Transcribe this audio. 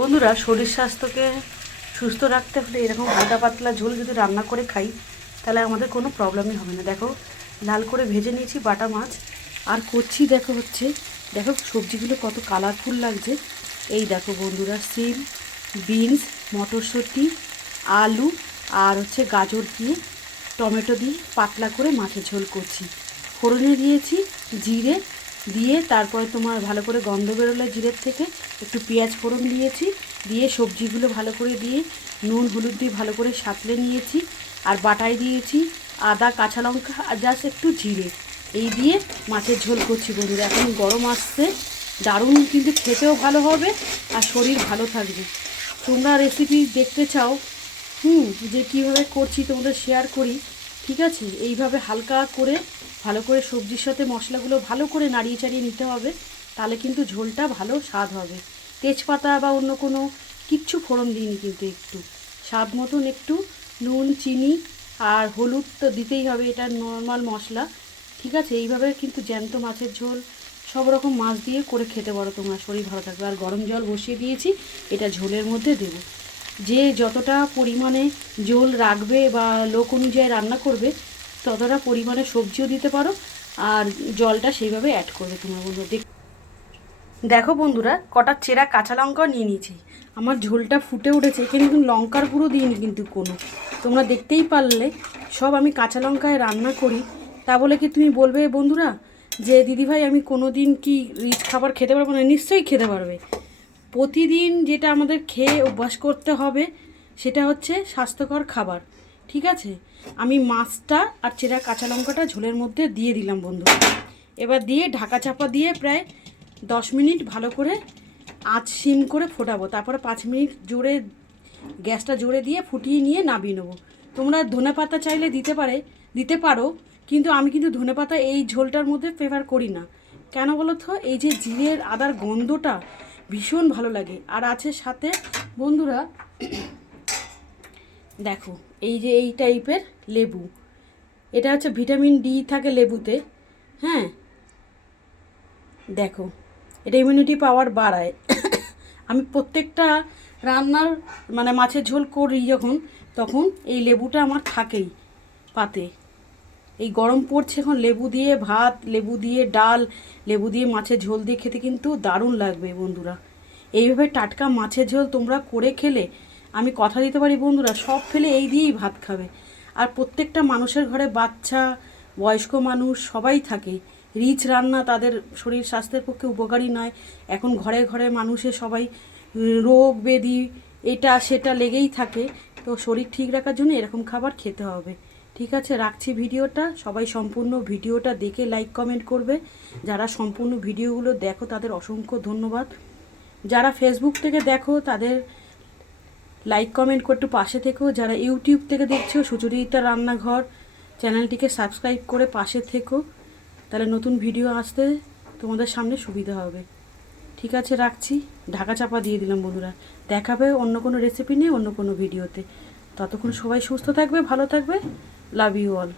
বন্ধুরা, শরীর স্বাস্থ্যকে সুস্থ রাখতে হলে এরকম হালকা পাতলা ঝোল যদি রান্না করে খাই তাহলে আমাদের কোনো প্রবলেমই হবে না। দেখো, লাল করে ভেজে নিয়েছি বাটা মাছ, আর করছি দেখো সবজিগুলো কত কালারফুল লাগছে। এই দেখো বন্ধুরা, সিম, বিনস, মটরশুঁটি, আলু আর গাজর দিয়ে, টমেটো দিয়ে পাতলা করে মাছের ঝোল করছি। ফোড়নে দিয়েছি জিরে দিয়ে, তারপরে ভালো করে গন্ধ বেরোলে জিরের থেকে একটু পেঁয়াজ ফোড়ন দিয়েছি, দিয়ে সবজিগুলো ভালো করে দিয়ে নুন হলুদ দিয়ে ভালো করে সাঁতলে নিয়েছি। আর বাটায় দিয়েছি আদা, কাঁচা লঙ্কা আর জাস্ট একটু জিরে, এই দিয়ে মাছের ঝোল করছি বন্ধুরা। এখন গরম আসছে, দারুণ কিন্তু খেতেও ভালো হবে আর শরীর ভালো থাকবে। তোমরা রেসিপি দেখতে চাও যে কীভাবে করছি তোমাদের শেয়ার করি, ঠিক আছে? এইভাবে হালকা করে ভালো করে সবজির সাথে মশলাগুলো ভালো করে নাড়িয়ে চাড়িয়ে নিতে হবে, তাহলে কিন্তু ঝোলটা ভালো স্বাদ হবে। তেজপাতা বা অন্য কোনো কিচ্ছু ফোড়ন দিইনি, কিন্তু একটু স্বাদ মতন একটু নুন, চিনি আর হলুদ তো দিতেই হবে, এটা নর্মাল মশলা, ঠিক আছে? এইভাবে কিন্তু জ্যান্ত মাছের ঝোল সব রকম মাছ দিয়ে করে খেতে পারো তোমরা, শরীর ভালো থাকবে। আর গরম জল বসিয়ে দিয়েছি, এটা ঝোলের মধ্যে দেবো। যে যতটা পরিমাণে ঝোল রাখবে বা লোক অনুযায়ী রান্না করবে ততটা পরিমাণে সবজিও দিতে পারো, আর জলটা সেইভাবে অ্যাড করবে তোমার বন্ধুরা। দেখো বন্ধুরা, কটা চেরা কাঁচা লঙ্কাও নিয়ে নিয়েছি। আমার ঝোলটা ফুটে উঠেছে, এখানে কিন্তু লঙ্কার গুঁড়ো দিইনি কিন্তু কোনো, তোমরা দেখতেই পারলে সব আমি কাঁচা লঙ্কায় রান্না করি। তা বলে কি তুমি বলবে বন্ধুরা যে দিদিভাই আমি কোনো দিন কি রিচ খাবার খেতে পারবো না? নিশ্চয়ই খেতে পারবে। প্রতিদিন যেটা আমাদের খেয়ে অভ্যাস করতে হবে সেটা হচ্ছে স্বাস্থ্যকর খাবার, ঠিক আছে? আমি মাছটা আর চেরা কাঁচা লঙ্কাটা ঝোলের মধ্যে দিয়ে দিলাম বন্ধু। এবার দিয়ে ঢাকা চাপা দিয়ে প্রায় 10 মিনিট ভালো করে আঁচ সিম করে ফোটাবো, তারপরে 5 মিনিট জোরে গ্যাসটা জোরে দিয়ে ফুটিয়ে নিয়ে নামিয়ে নেবো। তোমরা ধনেপাতা চাইলে দিতে পারো, কিন্তু আমি কিন্তু ধনেপাতা এই ঝোলটার মধ্যে প্রেফার করি না। কেন বলো তো? এই যে জিরের আদার গন্ধটা ভীষণ ভালো লাগে। আর আছে সাথে বন্ধুরা, দেখো এই যে এই টাইপের লেবু, এটা হচ্ছে ভিটামিন ডি থাকে লেবুতে, হ্যাঁ দেখো এটা ইমিউনিটি পাওয়ার বাড়ায়। আমি প্রত্যেকটা রান্নার মাছের ঝোল করি তখন এই লেবুটা আমার থাকেই পাতে। এই গরম পড়ছে, এখন লেবু দিয়ে ভাত, লেবু দিয়ে ডাল, লেবু দিয়ে মাছের ঝোল দিয়ে খেতে কিন্তু দারুণ লাগবে বন্ধুরা। এইভাবে টাটকা মাছের ঝোল তোমরা করে খেলে আমি কথা দিতে পারি বন্ধুরা, সব ফেলে এই দিয়েই ভাত খাবে। আর প্রত্যেকটা মানুষের ঘরে বাচ্চা, বয়স্ক মানুষ সবাই থাকে। রিচ রান্না তাদের শরীর স্বাস্থ্যের পক্ষে উপকারী নয়। এখন ঘরে ঘরে মানুষের সবাই রোগ ব্যাধি এটা সেটা লেগেই থাকে, তো শরীর ঠিক রাখার জন্য এরকম খাবার খেতে হবে, ঠিক আছে? রাখছি ভিডিওটা, সবাই সম্পূর্ণ ভিডিওটা দেখে লাইক কমেন্ট করবে। যারা সম্পূর্ণ ভিডিওগুলো দেখো তাদের অসংখ্য ধন্যবাদ। যারা ফেসবুক থেকে দেখো তাদের লাইক কমেন্ট করে একটু পাশে থেকো। যারা ইউটিউব থেকে দেখছো সুচরিতা রান্নাঘর চ্যানেলটিকে সাবস্ক্রাইব করে পাশে থেকো, তাহলে নতুন ভিডিও আসতে তোমাদের সামনে সুবিধা হবে, ঠিক আছে? রাখছি, ঢাকা চাপা দিয়ে দিলাম বন্ধুরা। দেখাবে অন্য কোনো রেসিপি নিয়ে অন্য কোনো ভিডিওতে। ততক্ষণ সবাই সুস্থ থাকবে, ভালো থাকবে। Love you all.